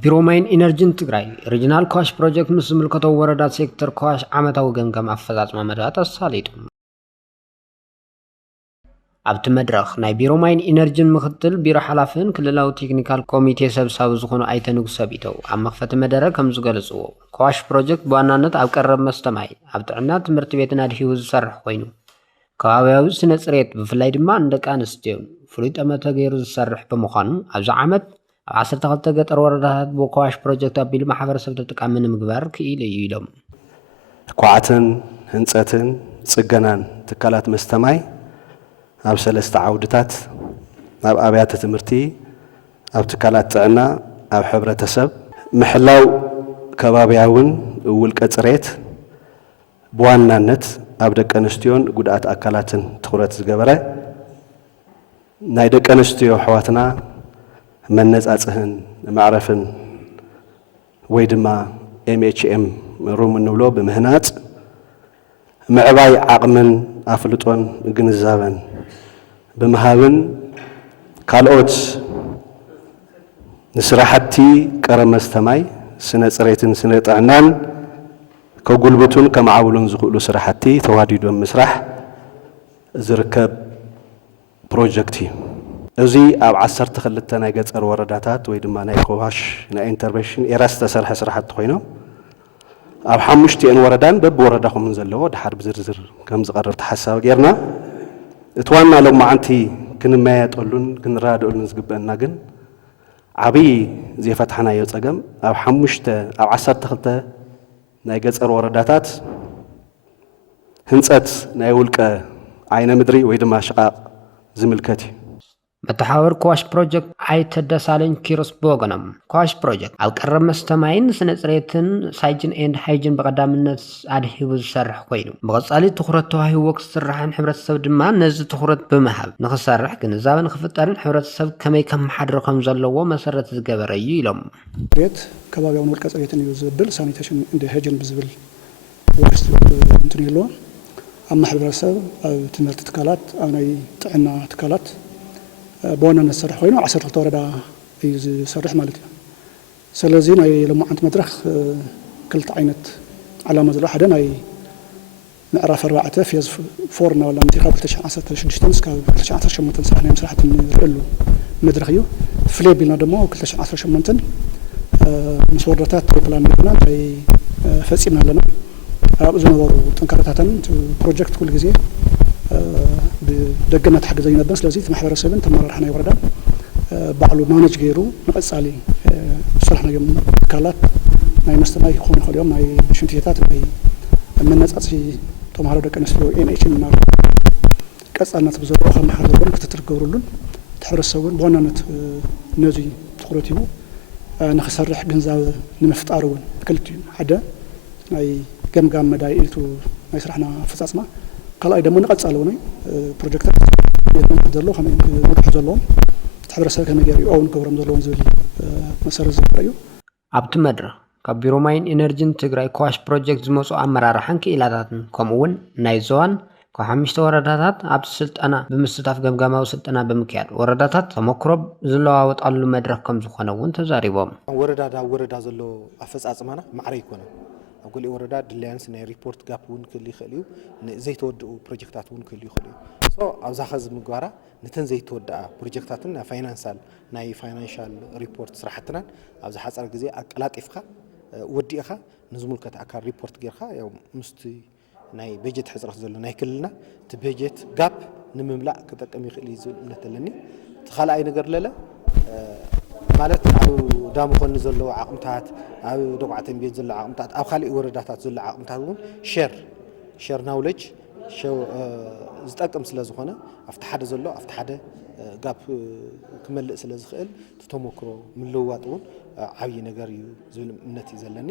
ቢሮማይን ኢነርጂን ትግራይ ሪጂናል ኮሽ ፕሮጀክት ምስ ዝምልከቶ ወረዳት ሴክተር ኮሽ ዓመታዊ ገምገም ኣፈጻጽማ መደባት ኣሳሊጡ ኣብቲ መድረኽ ናይ ቢሮማይን ኢነርጂን ምክትል ቢሮ ሓላፍን ክልላዊ ቴክኒካል ኮሚቴ ሰብሳቢ ዝኾኑ ኣይተ ንጉስ ሰቢተው ኣብ መኽፈቲ መደረ ከም ዝገልጽዎ ኮሽ ፕሮጀክት ብዋናነት ኣብ ቀረብ መስተማይ ኣብ ጥዕና ትምህርቲ ቤትን ኣድሂቡ ዝሰርሕ ኮይኑ ከባቢያዊ ስነ ጽሬት ብፍላይ ድማ እንደቂ ኣንስትዮ ፍሉይ ጠመተ ገይሩ ዝሰርሕ ብምዃኑ ኣብዚ ዓመት ኣብ 12 ገጠር ወረዳታት ብኮሽ ፕሮጀክት ኣቢሉ ማሕበረሰብ ተጠቃሚ ንምግባር ክኢሉ እዩ ኢሎም ኳዓትን ህንጸትን ጽገናን ትካላት መስተማይ ኣብ 3 ዓውድታት ኣብ ኣብያተ ትምህርቲ ኣብ ትካላት ጥዕና ኣብ ሕብረተሰብ ምሕላው ከባቢያውን ውልቀ ጽሬት ብዋናነት ኣብ ደቂ ኣንስትዮን ጉድኣት ኣካላትን ትኹረት ዝገበረ ናይ ደቂ ኣንስትዮ ኣሕዋትና መነጻጽህን ማዕረፍን ወይ ድማ MHM ሩም እንብሎ ብምህናጽ ምዕባይ ዓቕምን ኣፍልጦን ግንዛበን ብምሃብን ካልኦት ንስራሕቲ ቀረብ መስተማይ ስነ ጽሬትን ስነ ጥዕናን ከጉልብቱን ከመዓብሉን ዝኽእሉ ስራሕቲ ተዋዲዶም ምስራሕ ዝርከብ ፕሮጀክት እዩ። እዚ ኣብ 12 ናይ ገጠር ወረዳታት ወይ ድማ ናይ ኮዋሽ ናይ ኢንተርቬንሽን ኤራ ዝተሰርሐ ስራሕቲ ኮይኑ ኣብ 5 ወረዳን በብወረዳኹምን ዘለዎ ድሓር ብዝርዝር ከም ዝቐርብ ተሓሳብ ጌርና እቲ ዋና ሎማዓንቲ ክንመያየጠሉን ክንራድአሉን ዝግበአና ግን ዓብይ ዘይፈታሕናዮ ፀገም ኣብ 12 ናይ ገጠር ወረዳታት ህንፀት ናይ ውልቀ ዓይነ ምድሪ ወይ ድማ ሽቓቕ ዝምልከት እዩ። መተሓወር ኮሽ ፕሮጀክት ኣይተደሳለኝ ኪሮስ ቦገኖም ኮሽ ፕሮጀክት ኣብ ቀረብ መስተማይን ስነ ጽሬትን ሳይጅን ኤንድ ሃይጅን በቀዳምነት ኣድሂቡ ዝሰርሕ ኮይኑ ብቐጻሊ ትኹረት ተዋሂብዎ ክስራሕን ሕብረተሰብ ድማ ነዚ ትኹረት ብምሃብ ንኽሰርሕ ግንዛበ ንኽፍጠርን ሕብረተሰብ ከመይ ከመሓድሮ ከም ዘለዎ መሰረት ዝገበረ እዩ ኢሎም ቤት ከባቢያውን ውልቀ ጽሬትን እዩ ዝብል ሳኒቴሽን ኤንድ ሃይጅን ብዝብል ወርስ እንትን ይሎ ኣብ ማሕበረሰብ ኣብ ትምህርቲ ትካላት ኣብ ናይ ጥዕና ትካላት بوانا نسرح وينو 12 ወረዳ እዩ ዝሰርሕ ማለት እዩ ስለዚ ናይ ልሙዓንት መድረኽ ክልተ ዓይነት ዓላማ ዘሎ ሓደ ናይ ምዕራፍ 4 ፌዝ 4 ናውላ ምትኻብ 2016 እስካብ 2018 ስራሕ ናይ መስራሕቲ ንርኢሉ መድረኽ እዩ ፍለይ ቢልና ደሞ 2018 ምስ ወረዳታት ፕላን ነና ናይ ፈጺምና ኣለና ኣብ ዝነበሩ ጠንካራታትን ፕሮጀክት ኩሉ ግዜ بدقنا تحجز زينا بس لازم محور السبن تمر رحنا يوردان بعلو مانج غيرو نقصالي صرحنا يوم كالات ما يمستنا يكون خل يوم ما شنتيتات ما من الناس أصلي تمهارو دكان سلو NH من نار كأصلنا تبزروا آخر محل البنك تتركورلون تحور السبن بوانا نت نزي تقولتيو نخسر رح جنزاو نمفتارون كلتي حدا ما جم مدايلتو ما يسرحنا فصاصنا قال أيضا من قد سألوني بروجكتات يكون حضرلو خمين حضرلهم تحبرسها كما جاري أو نكورم ذلون زل مسار الزبريو ኣብቲ መድረኽ ካብ ቢሮማይን ኢነርጂን ትግራይ ኮሽ ፕሮጀክት ዝመጹ ኣመራርሓን ክኢላታትን ከምኡውን ናይ ዞን ከ5 ወረዳታት ኣብ ስልጠና ብምስታፍ ገምጋማዊ ስልጠና ብምክያድ ወረዳታት ተመክሮ ዝለዋወጣሉ መድረኽ ከም ዝኾነ እውን ተዛሪቦም ወረዳ ዘሎ ኣፈጻጽማና ማዕረ ይኮነ ኣብ ገለ ወረዳ ድላያንስ ናይ ሪፖርት ጋፕ እውን ክህሉ ይኽእል እዩ ዘይተወድኡ ፕሮጀክታት እውን ክህሉ ይኽእል እዩ ሶ ኣብዛ ኸዚ ምግባራ ነተን ዘይተወድኣ ፕሮጀክታትን ፋይናንሳል ናይ ፋይናንሻል ሪፖርት ስራሕትናን ኣብዚ ሓፀር ግዜ ኣቀላጢፍካ ወዲእኻ ንዝምልከት ኣካል ሪፖርት ጌርካ ያው ምስቲ ናይ በጀት ሕፅረት ዘሎ ናይ ክልልና እቲ በጀት ጋፕ ንምምላእ ክጠቅም ይኽእል እዩ ዝብል እምነት ኣለኒ እቲ ካልኣይ ነገር ለለ ማለት ኣብ ዳሙ ኮን ዘለዎ ዓቕምታት ኣብ ደጓዕተን ቤት ዘሎ ዓቕምታት ኣብ ካልእ ወረዳታት ዘሎ ዓቕምታት እውን ሼር ናውሌጅ ዝጠቅም ስለ ዝኾነ ኣብቲ ሓደ ዘሎ ኣብቲ ሓደ ጋፕ ክመልእ ስለ ዝኽእል ተተመክሮ ምልውዋጥ እውን ዓብይ ነገር እዩ ዝብል እምነት እዩ ዘለኒ